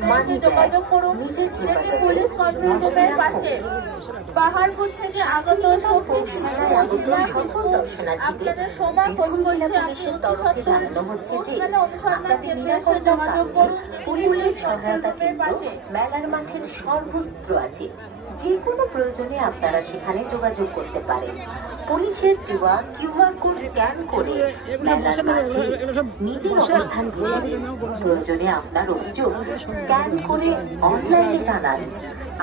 জানতে এসে যোগাযোগ করুন যেটি পুলিশ কন্ট্রোল রুমের পাশে। পাহাড়পুর থেকে আগত শক্তি শিশু মহিলা শিশু আপনাদের সময় খোঁজ করছে অনুসন্ধান কেন্দ্রে এসে যোগাযোগ করুন পুলিশ কন্ট্রোল রুমের পাশে। মেলার মাঠের সর্বত্র আছে, যে কোনো প্রয়োজনে আপনারা সেখানে যোগাযোগ করতে পারেন। পুলিশের দেওয়া কিউআর কোড স্ক্যান করে মেলার মাঝে নিজের অবস্থান বুঝে দিন। প্রয়োজনে আপনার অভিযোগ স্ক্যান করে অনলাইনে জানান।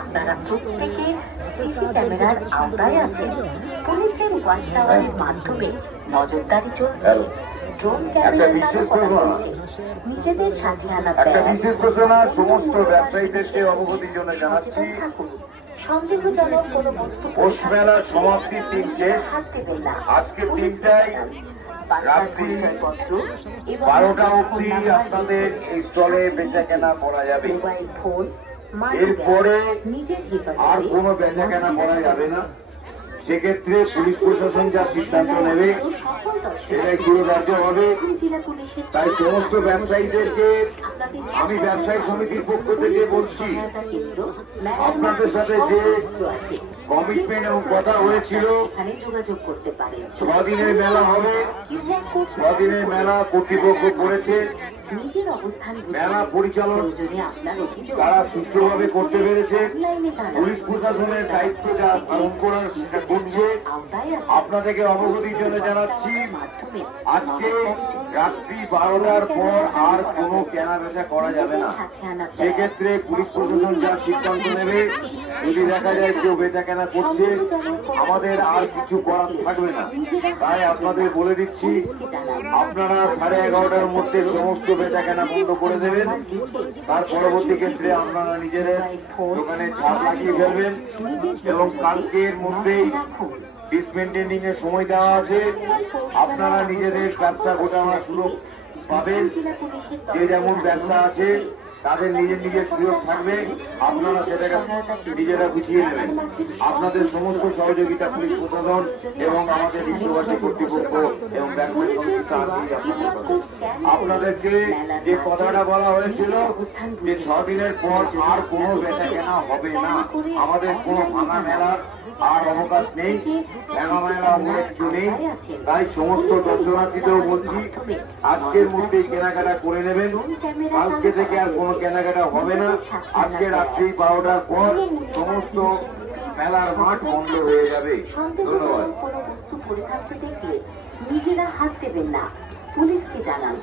আপনারা প্রত্যেকে সিসি ক্যামেরার আওতায় আছেন। পুলিশের ওয়াচ টাওয়ারের মাধ্যমে নজরদারি চলছে, ড্রোন ক্যামেরা চালু করা হয়েছে। নিজেদের সাথে আনা একটা বিশেষ ঘোষণা সমস্ত ব্যবসায়ীদেরকে অবগতির জন্য জানাচ্ছি। সন্দেহজনক কোনো বস্তু পৌষ মেলার সমাপ্তি 3 শেষ। আজকে 3টায় রাত্রি 12টা অবধি আপনাদের এই স্টলে বেচা কেনা করা যাবে। এরপরে আর কোনো বেচা কেনা করা যাবে না। সেক্ষেত্রে পুলিশ প্রশাসন যা সিদ্ধান্ত নেবে সেটাই চিরকার্য হবে। তাই সমস্ত ব্যবসায়ীদেরকে আমি ব্যবসায়ী সমিতির পক্ষ থেকে বলছি, আপনাদের সাথে যে কমিটমেন্ট এবং কথা হয়েছিল 6 দিনের মেলা হবে, 6 দিনের মেলা কর্তৃপক্ষ করেছে। মেলা পরিচালন তারা সুষ্ঠুভাবে করতে পেরেছে। পুলিশ প্রশাসনের দায়িত্ব যা পালন করার সেটা করছে। আপনাদেরকে অবগতির জন্য জানাচ্ছি, আজকে রাত্রি 12টার পর আর কোনো কেনা বেচা করা যাবে না। সেক্ষেত্রে পুলিশ প্রশাসন যা সিদ্ধান্ত নেবে, যদি দেখা যায় কেউ বেচা কেনা করছে, আমাদের আর কিছু করার থাকবে না। তাই আপনাদের বলে দিচ্ছি, আপনারা 11:30টার মধ্যে সমস্ত বেচা কেনা বন্ধ করে দেবেন। তার পরবর্তী ক্ষেত্রে আপনারা নিজেদের দোকানে ছাপ লাগিয়ে ফেলবেন এবং কালকের মধ্যেই ডিসমেন্টেনিং এর সময় দেওয়া আছে। আপনারা নিজেদের ব্যবসা গোটানোর সুযোগ পাবেন। যে যেমন ব্যবসা আছে তাদের নিজের নিজের সুযোগ থাকবে, আপনারা সেটাকে নিজেরা বুঝিয়ে নেবেন। আপনাদের সমস্ত সহযোগিতা পুলিশ প্রশাসন এবং আমাদের বিশ্বভারতী কর্তৃপক্ষ এবং ব্যবসায়ী সংস্থা আছে। আপনাদেরকে যে কথাটা বলা হয়েছিল যে 6 দিনের পর আর কোনো বেচা কেনা হবে না, আমাদের কোনো ভাঙা মেলার আর অবকাশ নেই, ভাঙা মেলা অনেক কিছু নেই। তাই সমস্ত দর্শনার্থীদেরও বলছি, আজকের মধ্যেই কেনাকাটা করে নেবেন। কালকে থেকে আর কোনো কেনাকাটা হবে না। আজকে রাত্রি 12টার পর সমস্ত মেলার মাঠ বন্ধ হয়ে যাবে। ধন্যবাদ। নিজেরা হাত দেবেন না, পুলিশকে জানান।